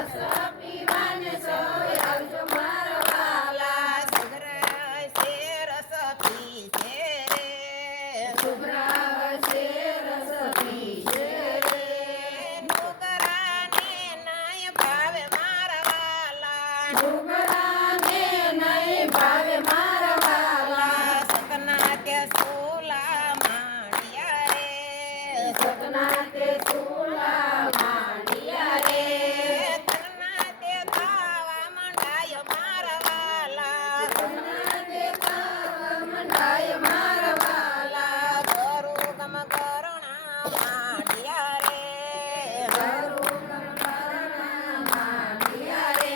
રસ પીવાને સૌએ આવજો મારા વાલા. સુધરાશે રસ પીશે રે. સુધરાશે રસ પીશે રે. ડુગરાને નાય ભાવે મારા વાલા. ડુગરાને નહીં ભાવે મારા વાલા. સતના તે સોલા માંડ્યા રે. સતના તે સુલા માંડ્યા રે. તના તે ખાવા માંડાય મારા વાલા. સતના તે ખાવા મંડાય મારા વાલા. ગરુ ગમ ગરણા માંડ્યા રે. ગરુડ ગણના માંડ્યા રે.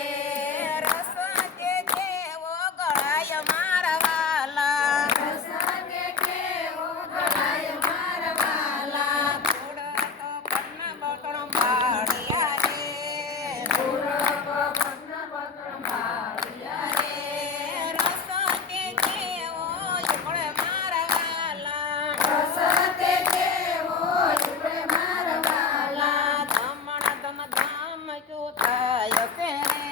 રસ કે કેવો ગળાય મારા વાલા. રસ કે કેવો ગળાય મારા વાલા. થોડા તો પટના બટણ ભાડ્યા રે. પૂરબ પગના પગણ ભાળ્યા રે. રસ કે કેવો ઝૂંપડે મારા વાલા. રસ તે કેવો ઝૂંપડે મારા વાલા. ધમણ ધમ ધમ શું થાય છે રે.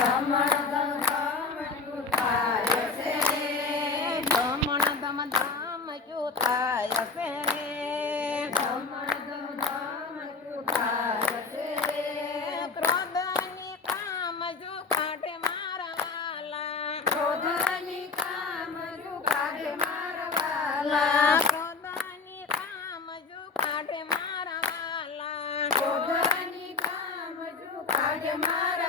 ધમણ ધમ ધમ શું થાય છે રે. ધમણ ધમ ધમ શું થાય છે રે. ધમણ ધમ ધમ શું થાય છે રે. ક્રોધની કામ જો કાઢે મારા વાલા. ક્રોધની કામ જો કાઢે મારા વાલા. ક્રોધની કામ જો કાઢે મારા વાલા. ક્રોધની કામ જો કાઢે મારા